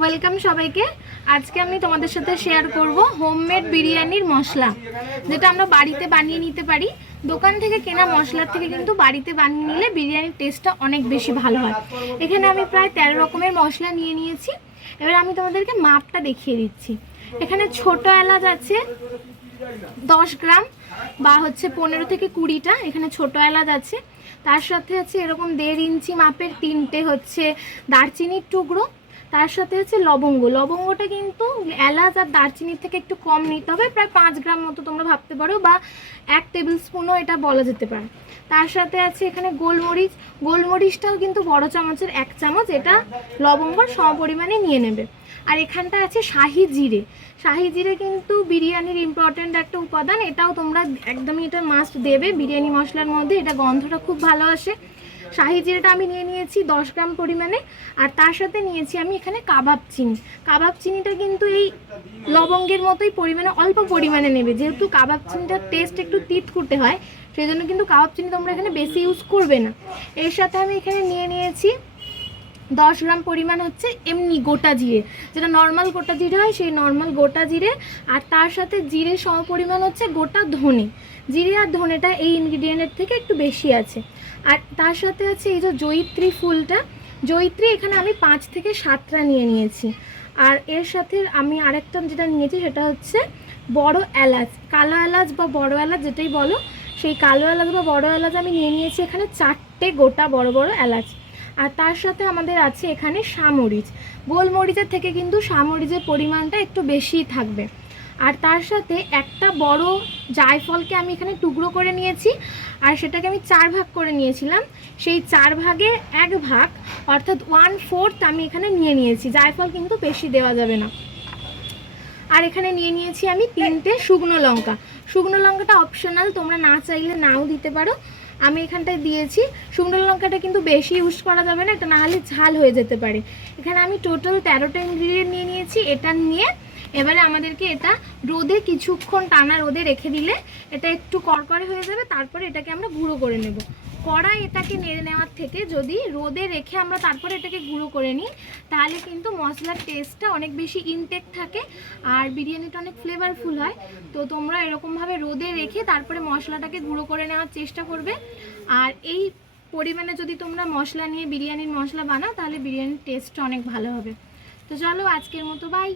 Welcome সবাইকে। আজকে আমি তোমাদের সাথে শেয়ার করব হোমমেড বিরিয়ানির মশলা, যেটা আমরা বাড়িতে বানিয়ে নিতে পারি। দোকান থেকে কেনা মশলার থেকে কিন্তু বাড়িতে বানিয়ে নিলে বিরিয়ানির টেস্টটা অনেক বেশি ভালো হয়। এখানে আমি প্রায় 13 রকমের মশলা নিয়ে নিয়েছি। এবার আমি তোমাদেরকে মাপটা দেখিয়ে দিচ্ছি। এখানে ছোট এলাচ আছে 10 গ্রাম বা 15 থেকে 20টা এখানে ছোট এলাচ আছে। তার সাথে আছে এরকম 1.5 ইঞ্চি মাপের 3টে দারচিনির টুকরো। তার সাথে লবঙ্গটা কিন্তু এলাচ আর দারচিনির থেকে একটু কম নিতে হবে, প্রায় 5 গ্রাম মতো তোমরা ভাবতে পারো, বা 1 টেবিল স্পুনও এটা বলা যেতে পারে। তার সাথে আছে এখানে গোলমরিচটাও কিন্তু বড় চামচের 1 চামচ, এটা লবঙ্গর সমপরিমাণে নিয়ে নেবে। আর এখানটা আছে শাহি জিরে কিন্তু বিরিয়ানির ইম্পর্ট্যান্ট একটা উপাদান, এটাও তোমরা একদমই এটা মাস্ট দেবে বিরিয়ানি মশলার মধ্যে, এটা গন্ধটা খুব ভালো আসে। শাহি জিরেটা আমি নিয়ে নিয়েছি 10 গ্রাম পরিমাণে। আর তার সাথে নিয়েছি আমি এখানে কাবাব চিনিটা কিন্তু এই লবঙ্গের মতোই পরিমাণে অল্প পরিমাণে নেবে, যেহেতু কাবাব চিনিটার টেস্ট একটু তিতকুটে হয়, সেই জন্য কিন্তু কাবাব চিনি তোমরা এখানে বেশি ইউজ করবে না। এর সাথে আমি এখানে নিয়ে নিয়েছি 10 গ্রাম পরিমাণ এমনি গোটা জিরে, যেটা নর্মাল গোটা জিরে হয়, সেই নর্মাল গোটা জিরে। আর তার সাথে জিরের সমপরিমাণ গোটা ধনে। জিরে আর ধনেটা এই ইনগ্রিডিয়েন্টের থেকে একটু বেশি আছে। আর তার সাথে আছে এই যে জয়িত্রী ফুলটা, জয়িত্রী এখানে আমি 5 থেকে 7টা নিয়ে নিয়েছি। আর এর সাথে আমি আরেকটা যেটা নিয়েছি সেটা বড় এলাচ, কালো এলাচ বা বড় এলাচ যেটাই বলো, সেই কালো এলাচ বা বড় এলাচ আমি নিয়ে নিয়েছি এখানে 4টে গোটা বড় বড় এলাচ। আর তার সাথে আমাদের আছে এখানে সামরিচ, গোলমরিচের থেকে কিন্তু সামরিচের পরিমাণটা একটু বেশিই থাকবে। আর তার সাথে একটা বড় জায়ফলকে আমি এখানে টুকরো করে নিয়েছি, আর সেটাকে আমি 4 ভাগ করে নিয়েছিলাম, সেই 4 ভাগের 1 ভাগ অর্থাৎ 1/4 আমি এখানে নিয়ে নিয়েছি। জায়ফল কিন্তু বেশি দেওয়া যাবে না। আর এখানে নিয়ে নিয়েছি আমি 3টে শুকনো লঙ্কাটা অপশনাল, তোমরা না চাইলে নাও দিতে পারো। আমি এখানটায় দিয়েছি। শুকনো লঙ্কাটা কিন্তু বেশি ইউজ করা যাবে না, এটা না হলে ঝাল হয়ে যেতে পারে। এখানে আমি টোটাল 13টা ইনগ্রিডিয়েন্ট নিয়ে নিয়েছি। এটা নিয়ে এবারে আমাদেরকে এটা রোদে কিছুক্ষণ টানা রোদে রেখে দিলে এটা একটু করকরে হয়ে যাবে, তারপরে এটাকে আমরা গুঁড়ো করে নেব। কড়াই এটাকে নেড়ে নেওয়ার থেকে যদি রোদে রেখে আমরা তারপরে এটাকে গুঁড়ো করে নিই, তাহলে কিন্তু মশলার টেস্টটা অনেক বেশি ইনটেক থাকে আর বিরিয়ানিটা অনেক ফ্লেভারফুল হয়। তো তোমরা এরকমভাবে রোদে রেখে তারপরে মশলাটাকে গুঁড়ো করে নেওয়ার চেষ্টা করবে। আর এই পরিমাণে যদি তোমরা মশলা নিয়ে বিরিয়ানির মশলা বানাও, তাহলে বিরিয়ানির টেস্টটা অনেক ভালো হবে। তো চলো আজকের মতো বাই।